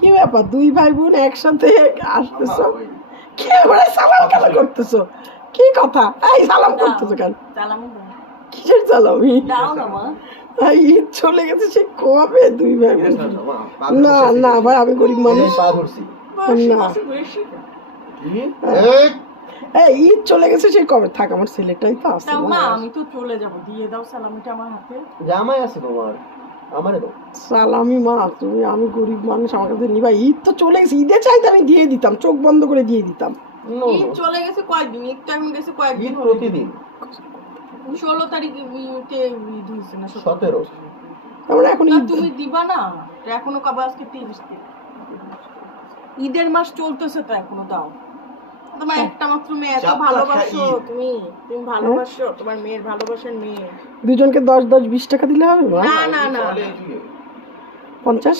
কি ব্যাপার দুই ভাই বোন একসাথে আসতেছো? কি করে সালাম কেন করতেছো? কি কথা? এই সালাম করতেছো কেন? কিসের সালামি? ঈদ চলে গেছে সে কবে দুই ভাই বোন? না না ভাই আমি গরিব মানুষ না। এই ঈদ চলে গেছে সে কবে? থাক আমার ছেলেটাই তো আছে। আমি তো চলে যাব, দিয়ে দাও সালামিটা আমার হাতে। জামাই আছে তোমার, আমারে দাও সালামি মা তুমি। আমি গরিব মানুষ, আমার কাছে নিবা। ঈদ তো চলে গেছে, ঈদে চাইতে আমি দিয়ে দিতাম, চোখ বন্ধ করে দিয়ে দিতাম। ঈদ চলে গেছে কয়েকদিন, ঈদ তো এখন গেছে কয়েকদিন। প্রতিদিন 16 তারিখে ঈদ হয়েছে না 17? তারপরে এখন ঈদ তুমি দিবা না এখনো? কবে? আজকে 30 দিন, ঈদের মাস চলতেছে তো এখনো। দাও, তোমার একটা মাত্র মেয়ে, এত ভালোবাসো তুমি, তুমি ভালোবাসো তোমার মেয়ের ভালোবাসার মেয়ে। দুজনকে 10-10 20 টাকা দিলে হবে? না না না 50